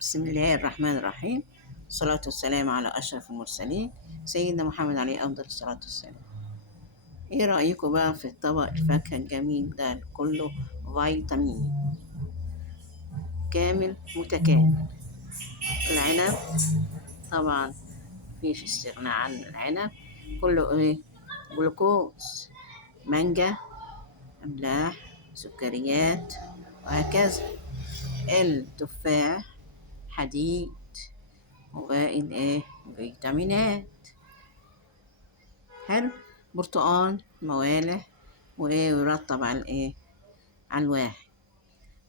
بسم الله الرحمن الرحيم. الصلاة والسلام على أشرف المرسلين سيدنا محمد عليه أفضل الصلاة والسلام. إيه رأيكم بقى في الطبق الفاكهة الجميل ده كله فيتامين كامل متكامل؟ العنب طبعا مفيش استغناء عن العنب، كله إيه؟ جلوكوز، مانجا، أملاح، سكريات، وهكذا. التفاح حديد وباقي الإيه؟ فيتامينات. حلو. برتقال موالح وايه ويرطب على الايه، على الواحد.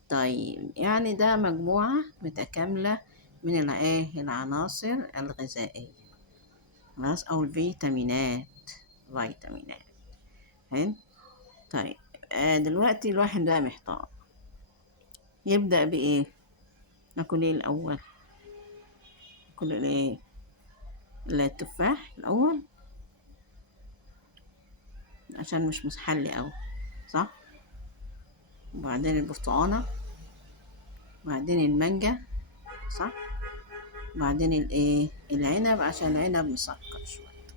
طيب يعني ده مجموعة متكاملة من الايه العناصر الغذائية، خلاص، او الفيتامينات، فيتامينات. حلو. طيب دلوقتي الواحد بقى محتار يبدأ بإيه. ناكل ايه الأول؟ ناكل الايه، التفاح الأول عشان مش مسحلي أوي، صح؟ وبعدين البرتقانة، وبعدين المانجا، صح؟ وبعدين الايه العنب عشان العنب مسكر شوية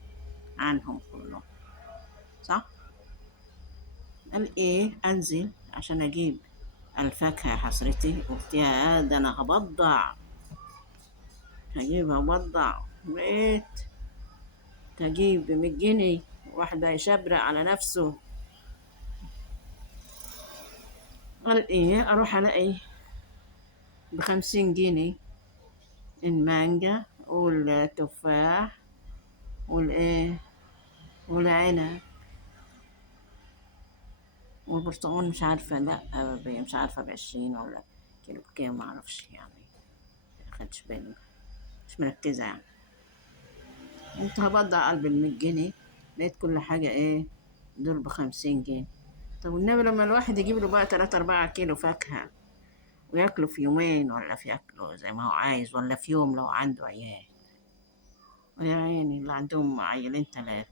عنهم كلهم، صح؟ قال ايه انزل عشان اجيب الفاكهة يا حسرتي، قلت يا ده انا هبضع، هجيبها بضع بقيت تجيب ب100 جنيه، واحدة يشبرق على نفسه. قال ايه اروح الاقي ب50 جنيه المانجا والتفاح والايه والعنب والبرتقال، مش عارفة، لا مش عارفة ب20 ولا كيلو بكام، معرفش يعني، مخدش بالي، مش مركزة يعني. قمت هبضع قلب ال100 جنيه، لقيت كل حاجة ايه، دول ب50 جنيه. طب والنبي لما الواحد يجيب له بقى 3 4 كيلو فاكهة وياكله في يومين، ولا في ياكله زي ما هو عايز، ولا في يوم لو عنده عيال، ويا عيني اللي عندهم عيلين 3.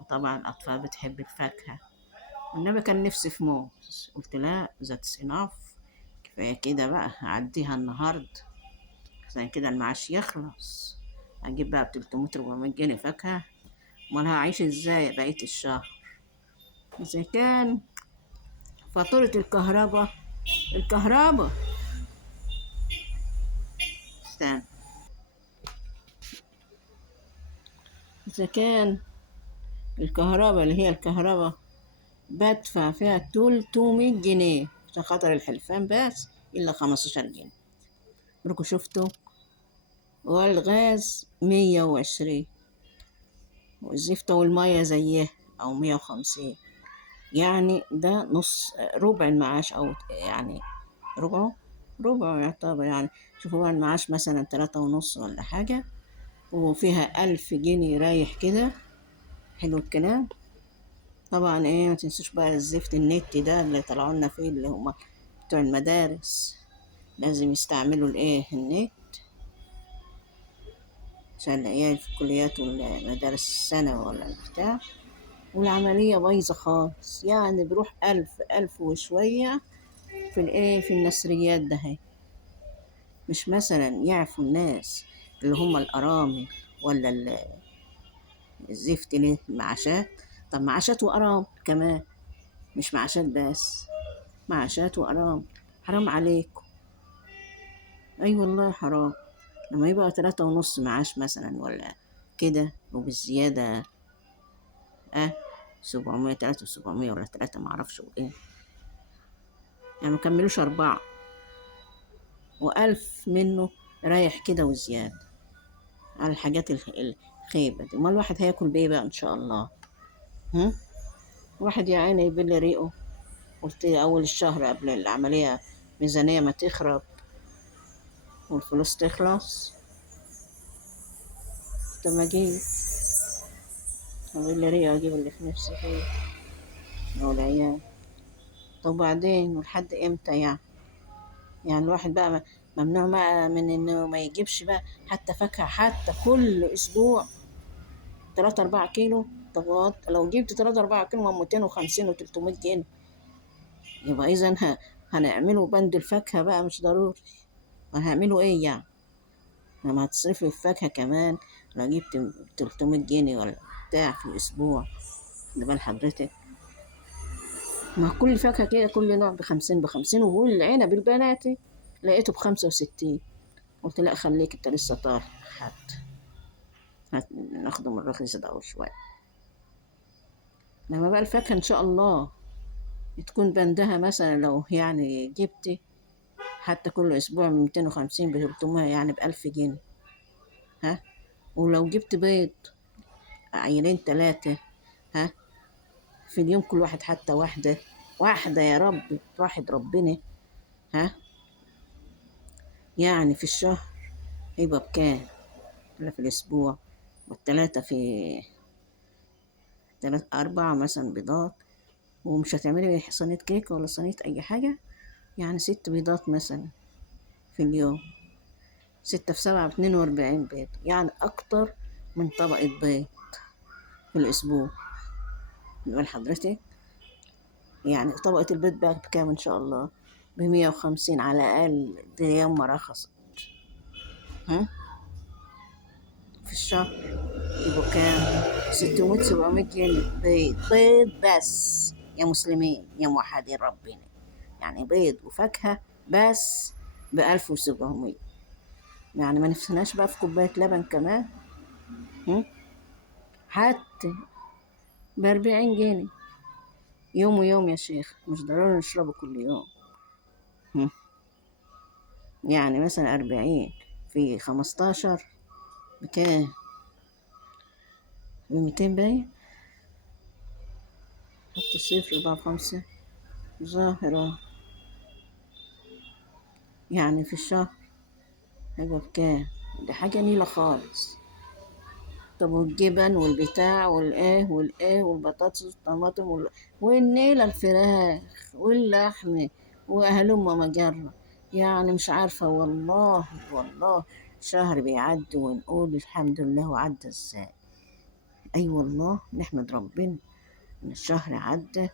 وطبعا الأطفال بتحب الفاكهة، والنبي كان نفسي في موز، قلت لا ذاتس اناف، كفاية كده بقى هعديها النهاردة عشان كده المعاش يخلص، أجيب بقى ب300 400 جنيه فاكهة، أمال هعيش إزاي بقية الشهر؟ إذا كان فاتورة الكهرباء استنى، إذا كان الكهرباء اللي هي الكهرباء بدفع فيها 300 جنيه عشان خاطر الحلفان بس، إلا 15 جنيه. بركوا شفتوا؟ والغاز 120، والزفت والمية زيه أو 150، يعني ده نص ربع المعاش، أو يعني ربعه، ربعه يعتبر يعني. شوفوا بقى المعاش مثلا 3.5 ولا حاجة، وفيها 1000 جنيه رايح كده. حلو الكلام. طبعا ايه، ما تنسوش بقى الزفت النت ده اللي طلعوا لنا فيه، اللي هما بتوع المدارس لازم يستعملوا الايه النت عشان العيال في الكليات والمدارس الثانوي ولا البتاع، والعملية بايظة خالص، يعني بروح 1000 وشوية في الايه في النثريات ده هي. مش مثلا يعفوا الناس اللي هم الأرامل ولا الزفت ليه معاشات؟ طب معاشات وأرامل كمان، مش معاشات بس، معاشات وأرامل، حرام عليكم. أي والله حرام. لما يبقى 3.5 معاش مثلا ولا كده وبالزيادة، 700، 3700 ولا 3، معرفش ايه، يعني مكملوش 4، و1000 منه رايح كده وزيادة على الحاجات الخيبة دي. أمال الواحد هياكل بإيه بقى إن شاء الله؟ هم؟ واحد يا عيني يبل ريقه. قلت أول الشهر قبل العملية ميزانية ما تخرب والفلوس تخلص، طب ما أجيب، أبل ريقه أجيب اللي في نفسي فيه والعيال. طب وبعدين ولحد إمتى يعني؟ يعني الواحد بقى ممنوع بقى من إنه ما يجيبش بقى حتى فاكهة، حتى كل أسبوع 3 4 كيلو. طب لو جبت 3 4 كيلو من 250 و300 جنيه، يبقى إذا هنعمله بند الفاكهة بقى مش ضروري. هعملوا ايه يعني؟ لما هتصرفي الفاكهة كمان، لو جبت 300 جنيه ولا بتاع في الأسبوع، ده بال حضرتك. ما كل فاكهة كده كل نوع ب50 والعنب البناتي لقيته ب65. قلت لا خليك انت لسه طالع، هات ناخده من الرخيص ده أو شوية. لما بقى الفاكهة إن شاء الله تكون بندها مثلا، لو يعني جبتي حتى كل أسبوع من 250 ب300، يعني ب1000 جنيه. ها، ولو جبت بيض عيلين 3، ها، في اليوم كل واحد حتى واحدة، واحدة يا رب واحد ربنا، ها، يعني في الشهر يبقى بكام؟ ولا في الأسبوع؟ والتلاتة في 4 مثلا بيضات، ومش هتعملي صينية كيك ولا صينية أي حاجة، يعني 6 بيضات مثلا في اليوم. 6 في 7 ب42 بيض، يعني أكتر من طبقة بيض في الأسبوع. نقول حضرتك يعني طبقة البيض بقى بكام إن شاء الله؟ ب150 على الأقل، دي يوم ما رخصت. ها، في الشهر يبقوا كام؟ 600 700 جنيه بيض بس يا مسلمين يا موحدين ربنا. يعني بيض وفاكهة بس ب1700. يعني ما نفسناش بقى في كوباية لبن كمان؟ هم؟ حتى ب40 جنيه يوم ويوم يا شيخ، مش ضروري نشربه كل يوم. هم. يعني مثلا 40 في 15 بكام؟ ب200 باين. حط الصفر بقى ب5 ظاهرة، يعني في الشهر هيبقى بكام؟ دي حاجة نيلة خالص. طب والجبن والبتاع والايه والبطاطس والطماطم والنيلة الفراخ واللحم وهلم مجرة. يعني مش عارفة والله والله، شهر بيعدي ونقول الحمد لله وعدى ازاي. اي والله نحمد ربنا ان الشهر عدى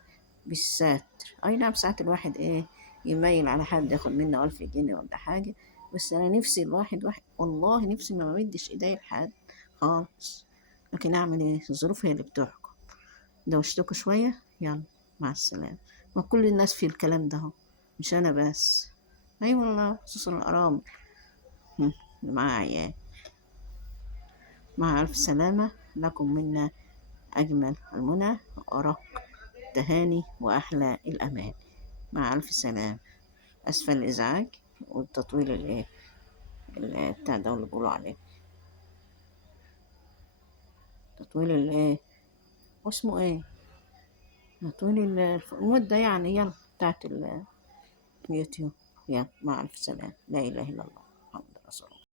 بالستر. اي نعم ساعات الواحد يميل على حد ياخد منه 1000 جنيه ولا حاجة، بس انا نفسي الواحد والله نفسي ما مدش ايدي لحد خالص. لكن اعمل ايه؟ الظروف هي اللي بتحكم. لو اشتكوا شوية يلا مع السلامة. ما كل الناس في الكلام ده، مش انا بس. اي والله خصوصا الارامل. هم، مع عيال. مع الف سلامة لكم منا اجمل المنى وارق التهاني واحلى الامان. مع الف سلامة. اسفل الازعاج والتطويل بتاع ده اللي بيقولوا عليه تطويل واسمه تطويل المدة يعني، يلا بتاعت اليوتيوب. يلا مع ألف سلامة. لا إله إلا الله محمد رسول الله.